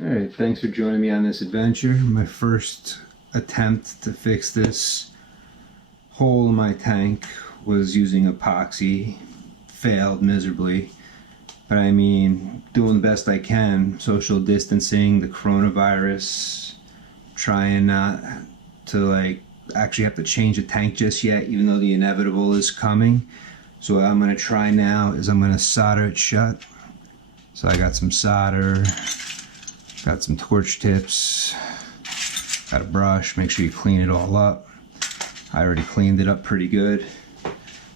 Alright, thanks for joining me on this adventure. My first attempt to fix this hole in my tank was using epoxy. Failed miserably. But I mean, doing the best I can. Social distancing, the coronavirus, trying not to actually have to change the tank just yet, even though the inevitable is coming. So what I'm going to try now is I'm going to solder it shut. So I got some solder. Got some torch tips, got a brush, make sure you clean it all up. I already cleaned it up pretty good,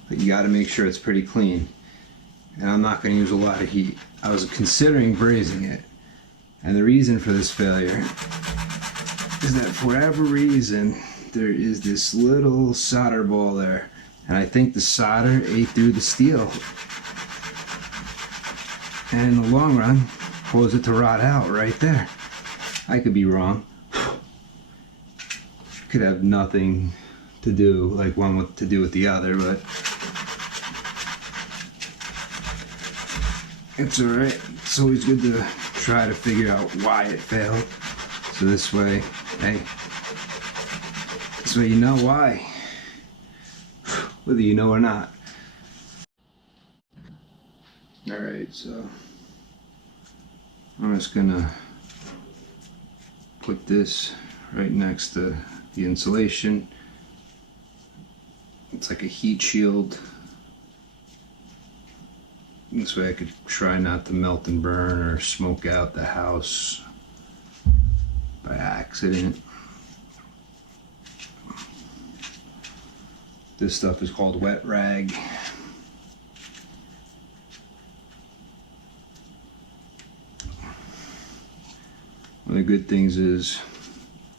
but you gotta make sure it's pretty clean. And I'm not gonna use a lot of heat. I was considering brazing it, and the reason for this failure is that for whatever reason, there is this little solder ball there, and I think the solder ate through the steel. And in the long run, cause it to rot out right there. I could be wrong. Could have nothing to do, like one to do with the other, but it's alright. It's always good to try to figure out why it failed. So this way, hey, this way you know why. Whether you know or not. Alright, so I'm just gonna put this right next to the insulation. It's like a heat shield. This way I could try not to melt and burn or smoke out the house by accident. This stuff is called wet rag. One of the good things is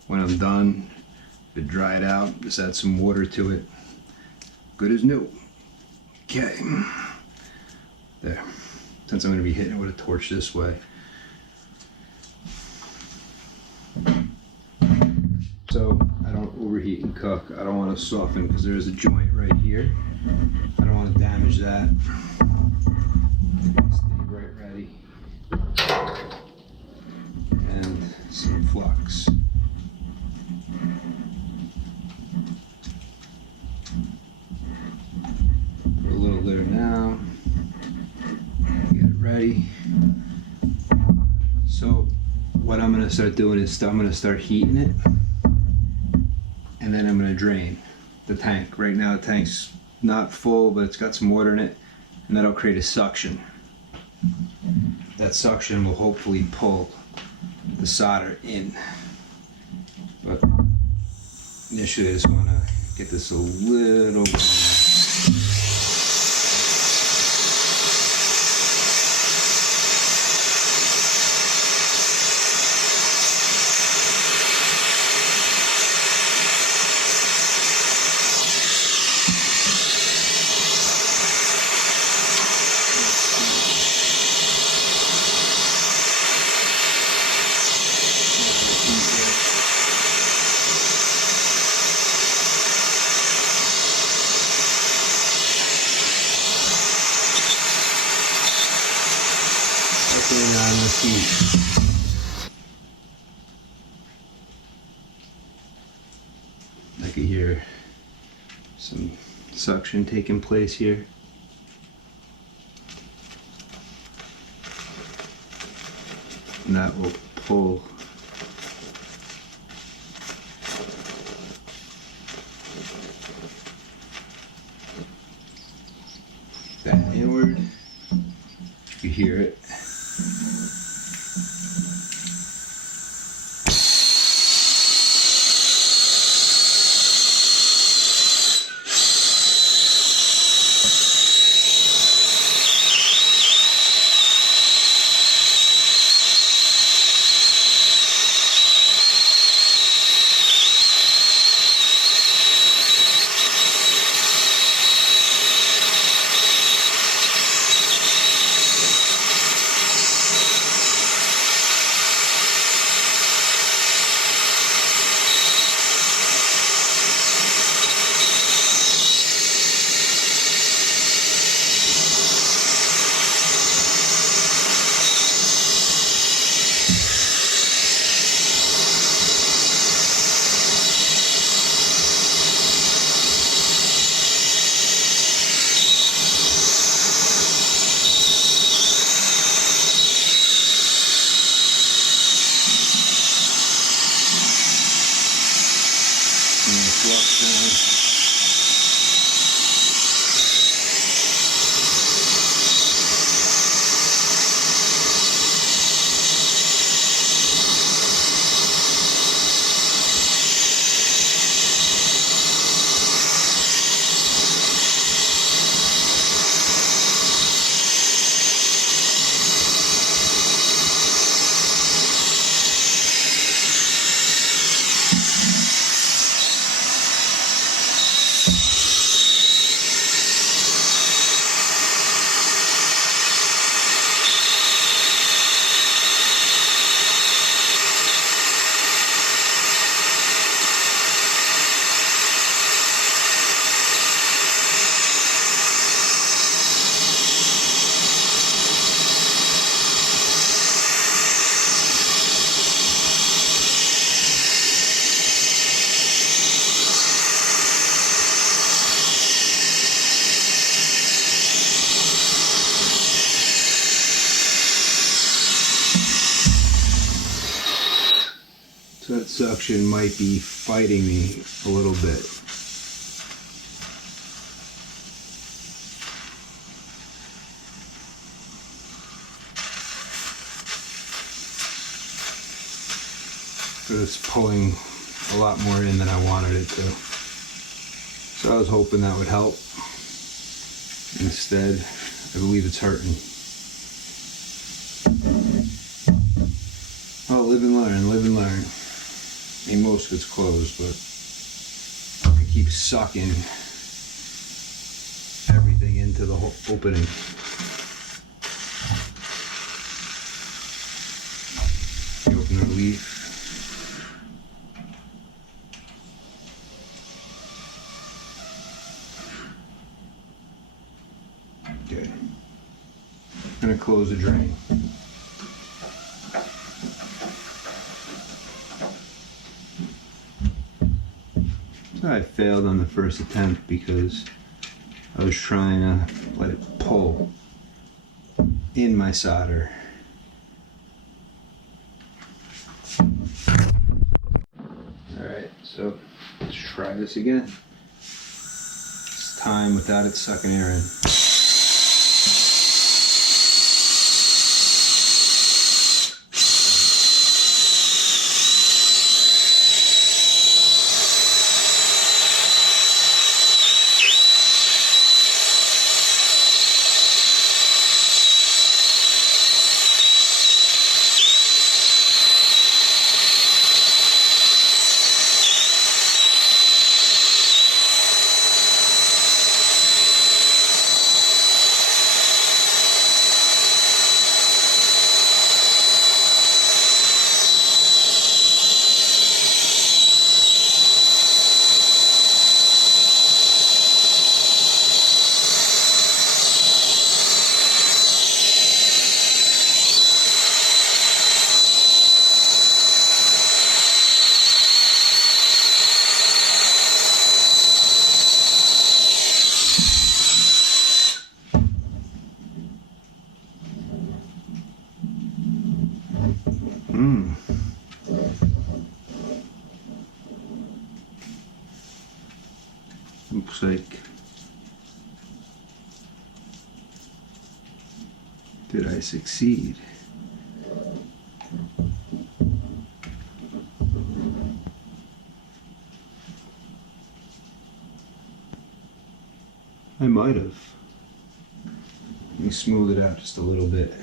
when I'm done, if it dried out, just add some water to it. Good as new. Okay. There. Since I'm going to be hitting it with a torch this way. So I don't overheat and cook. I don't want to soften because there's a joint right here. I don't want to damage that. Stay right ready. And some flux. Put a little there now. Get it ready. So what I'm going to start doing is I'm going to start heating it, and then I'm going to drain the tank. Right now the tank's not full, but it's got some water in it, and that'll create a suction. That suction will hopefully pull the solder in. But initially I just want to get this a little on the heat. I can hear some suction taking place here. And that will pull that inward. You hear it. So that suction might be fighting me a little bit. So it's pulling a lot more in than I wanted it to. So I was hoping that would help. Instead, I believe it's hurting. Oh, live and learn, live and learn. I mean, most of it's closed, but I keep sucking everything into the whole opening. You open and leave. Okay. I'm gonna close the drain. So I failed on the first attempt because I was trying to let it pull in my solder. Alright, so let's try this again. This time without it sucking air in. Looks like, did I succeed? I might have. Let me smooth it out just a little bit.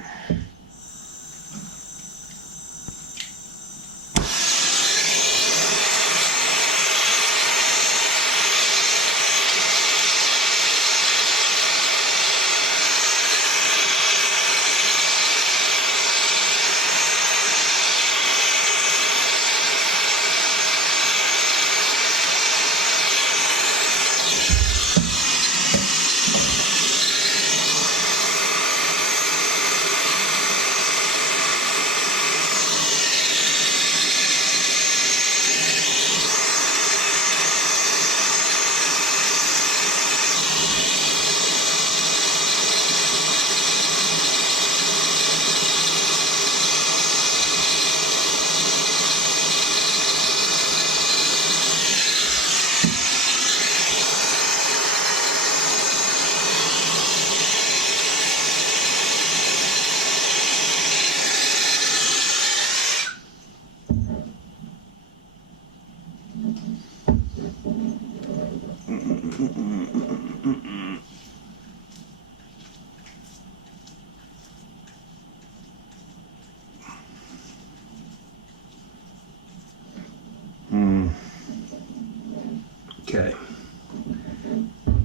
Okay.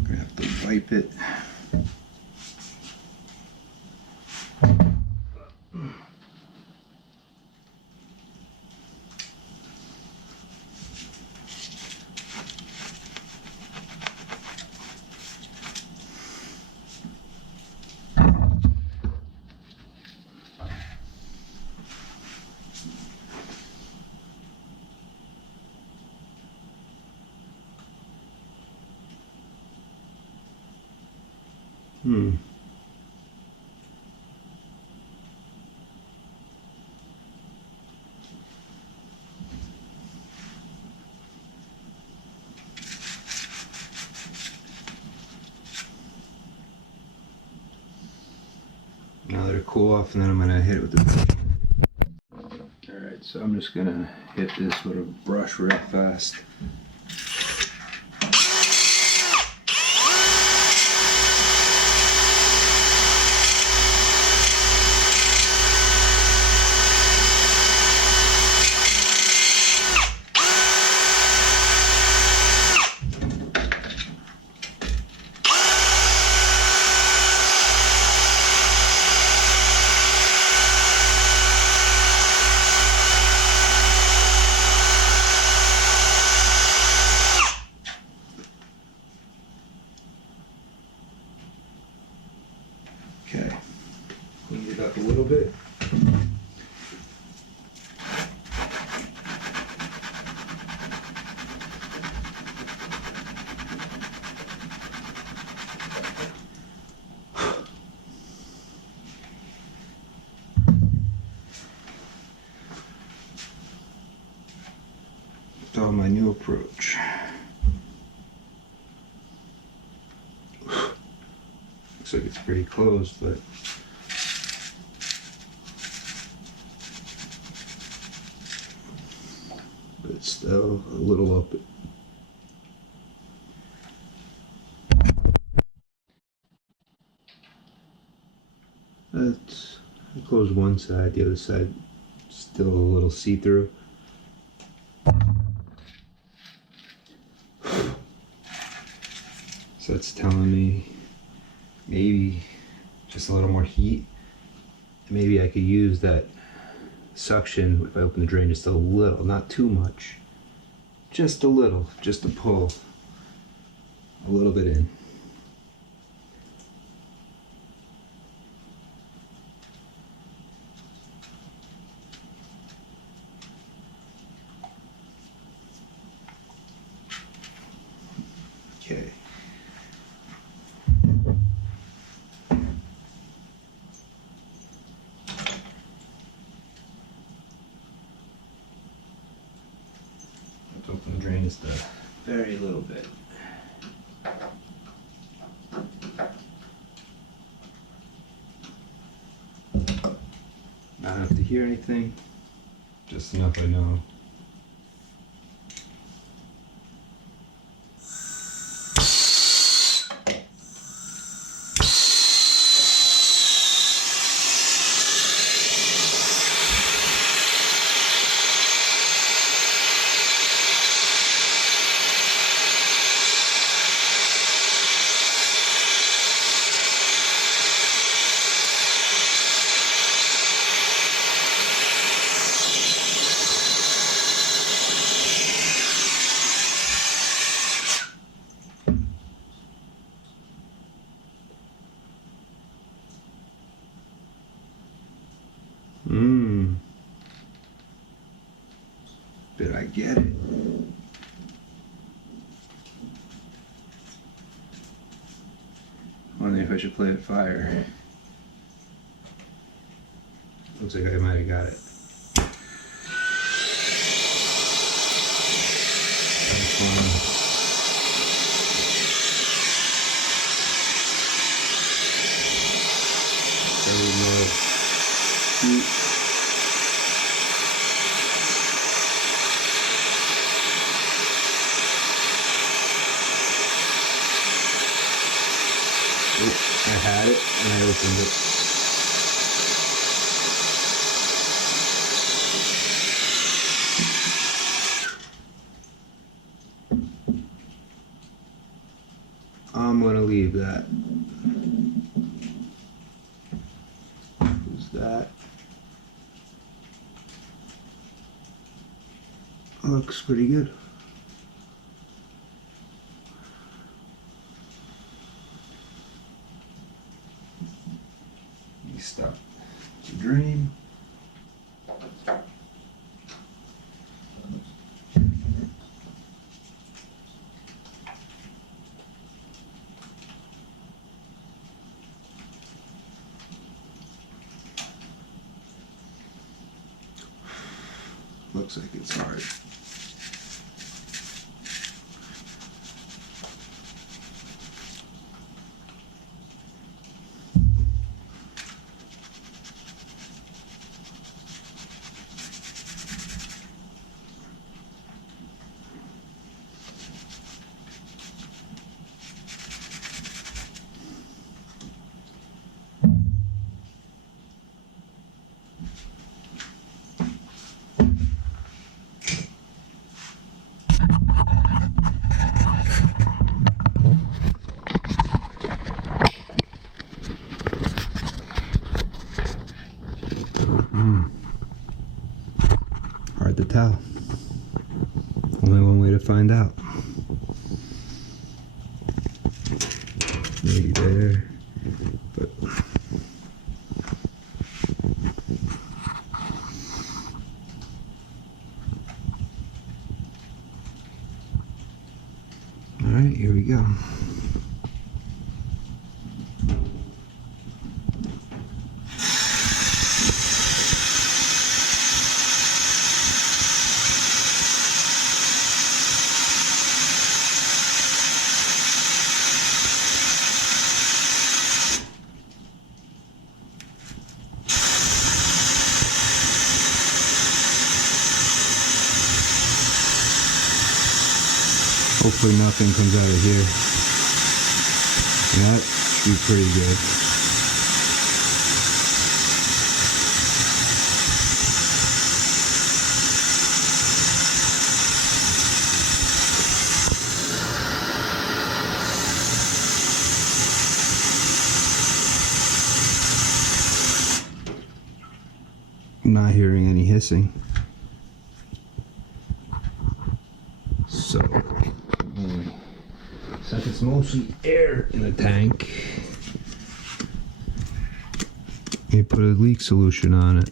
Gonna have to wipe it. cool off, and then I'm gonna hit it with the brush. Alright, so I'm just gonna hit this with a brush real fast. Okay, clean it up a little bit. That's my new approach. Looks like it's pretty closed, but it's still a little open. I closed one side, the other side still a little see-through. So it's telling me maybe just a little more heat. Maybe I could use that suction if I open the drain just a little, not too much. Just a little, just to pull a little bit in. Okay. Let's open the drain just a very little bit. Not enough to hear anything, just enough I know. Did I get it? Wondering if I should play with fire. Looks like I might have got it. That's fun. Very low heat. I had it and I opened it. I'm gonna leave that. Who's that? Looks pretty good. Stop the drain. Looks like it's hard. hard to tell. Only one way to find out. Maybe there, but all right, here we go. Hopefully nothing comes out of here. That should be pretty good. I'm not hearing any hissing. So, since it's mostly air in the tank, you put a leak solution on it.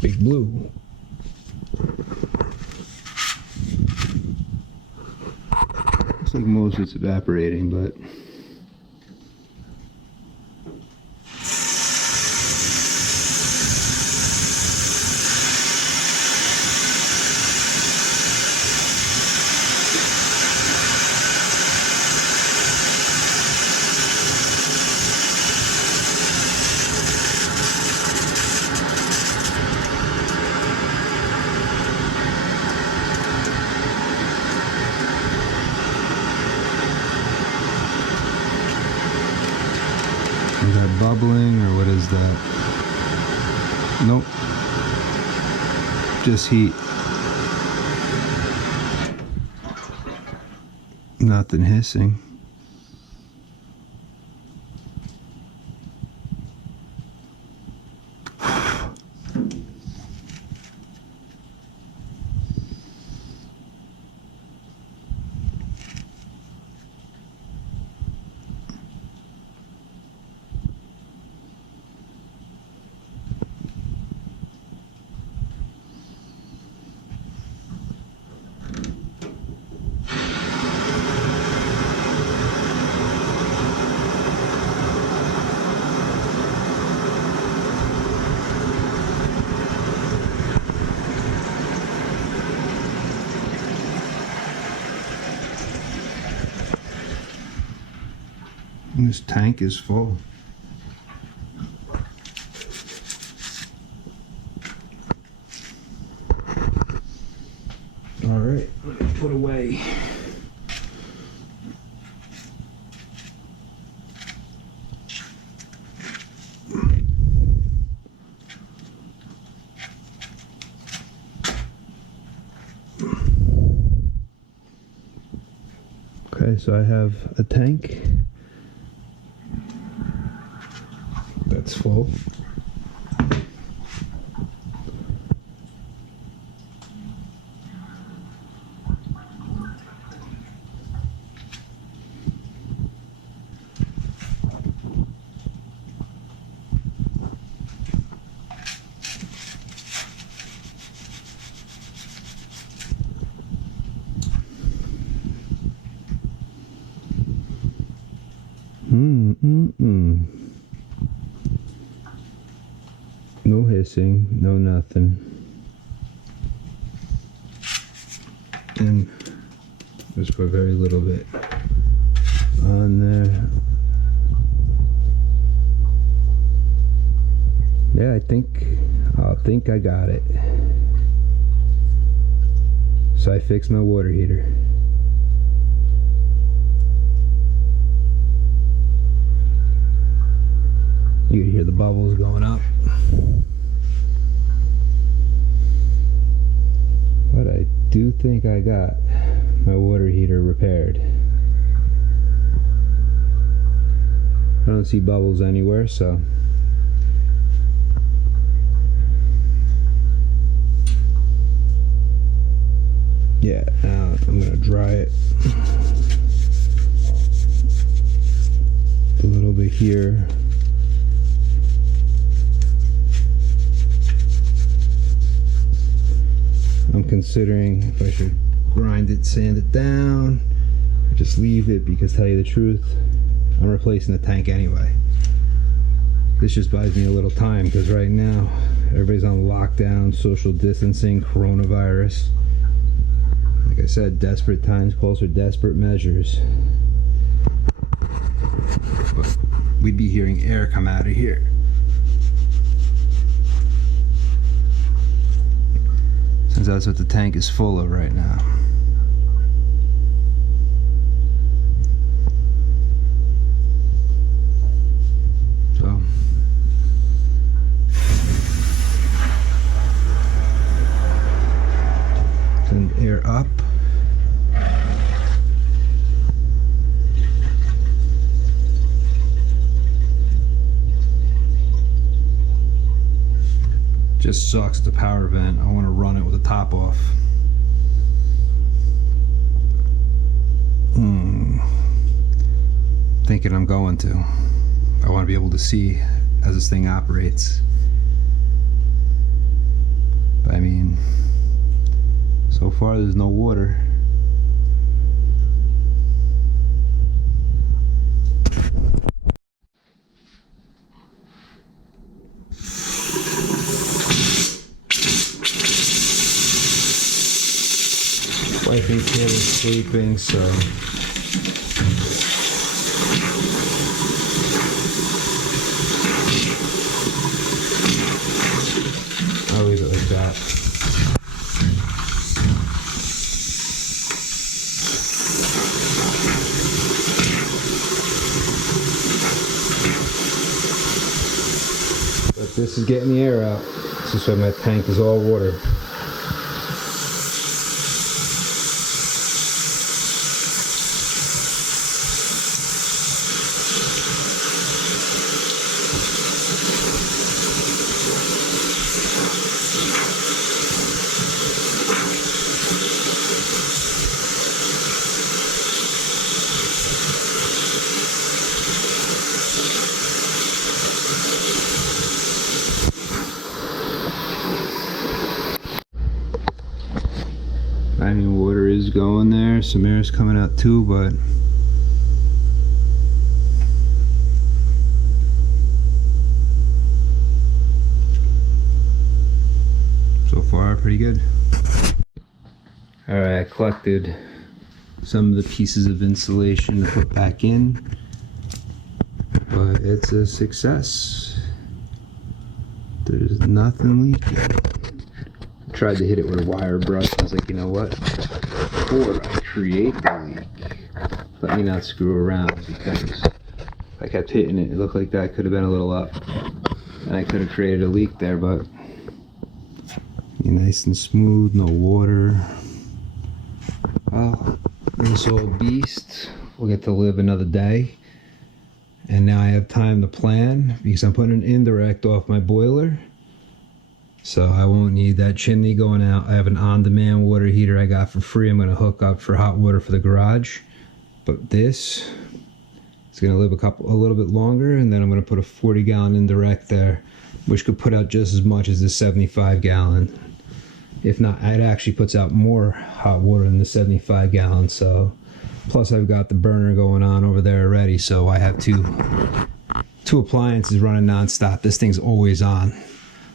Big Blue. Looks like most of it's evaporating, but is that bubbling or what is that? Nope. Just heat. Nothing hissing. This tank is full. All right, let me put away. Okay, so I have a tank that's full. No hissing, no nothing. And just put very little bit on there. Yeah, I think I got it. So I fixed my water heater. You can hear the bubbles going up. But I do think I got my water heater repaired. I don't see bubbles anywhere, so Yeah, now I'm gonna dry it a little bit here. I'm considering if I should grind it, sand it down, or just leave it, because tell you the truth, I'm replacing the tank anyway. This just buys me a little time, because right now everybody's on lockdown, social distancing, coronavirus. Like I said, desperate times calls for desperate measures. But we'd be hearing air come out of here. Since that's what the tank is full of right now. So send air up. Just sucks the power vent. I want to run it with the top off. Thinking I'm going to. I want to be able to see as this thing operates. But I mean, so far there's no water. Wife and kid is sleeping, so I'll leave it like that. But this is getting the air out. This is why my tank is all water. I mean, water is going there, some air is coming out too, but so far pretty good. Alright, I collected some of the pieces of insulation to put back in, but it's a success. There's nothing leaking. Tried to hit it with a wire brush. I was like, you know what? Before I create the leak, let me not screw around, because if I kept hitting it, it looked like that could have been a little up, and I could have created a leak there. But nice and smooth, no water. Well, this old beast will get to live another day, and now I have time to plan, because I'm putting an indirect off my boiler. So I won't need that chimney going out. I have an on-demand water heater I got for free. I'm going to hook up for hot water for the garage. But this is going to live a little bit longer, and then I'm going to put a 40-gallon indirect there, which could put out just as much as the 75-gallon. If not, it actually puts out more hot water than the 75-gallon. So, plus I've got the burner going on over there already, so I have two appliances running non-stop. This thing's always on.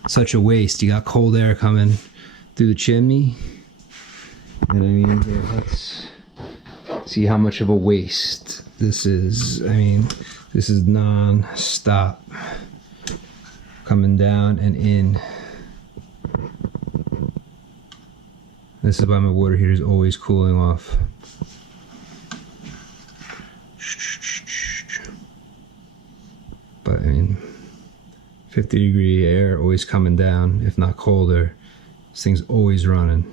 Such a waste. You got cold air coming through the chimney, and I mean, yeah, let's see how much of a waste this is. I mean, this is non-stop coming down and in. This is why my water heater is always cooling off. But I mean, 50-degree air always coming down, if not colder. This thing's always running.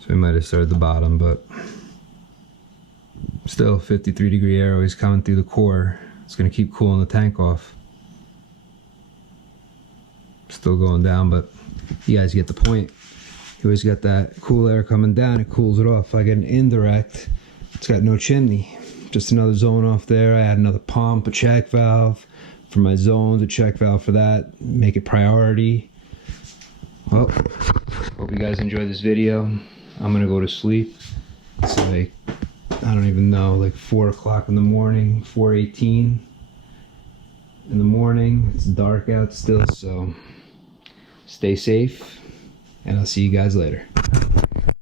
So we might have started at the bottom, but Still 53-degree air always coming through the core. It's gonna keep cooling the tank off. Still going down, but you guys get the point. You always got that cool air coming down, it cools it off. If I get an indirect, it's got no chimney. Just another zone off there. I add another pump, a check valve for my zones, a check valve for that, make it priority. Well, hope you guys enjoyed this video. I'm gonna go to sleep. It's like, I don't even know, like 4 o'clock in the morning, 4:18 in the morning. It's dark out still, so stay safe, and I'll see you guys later.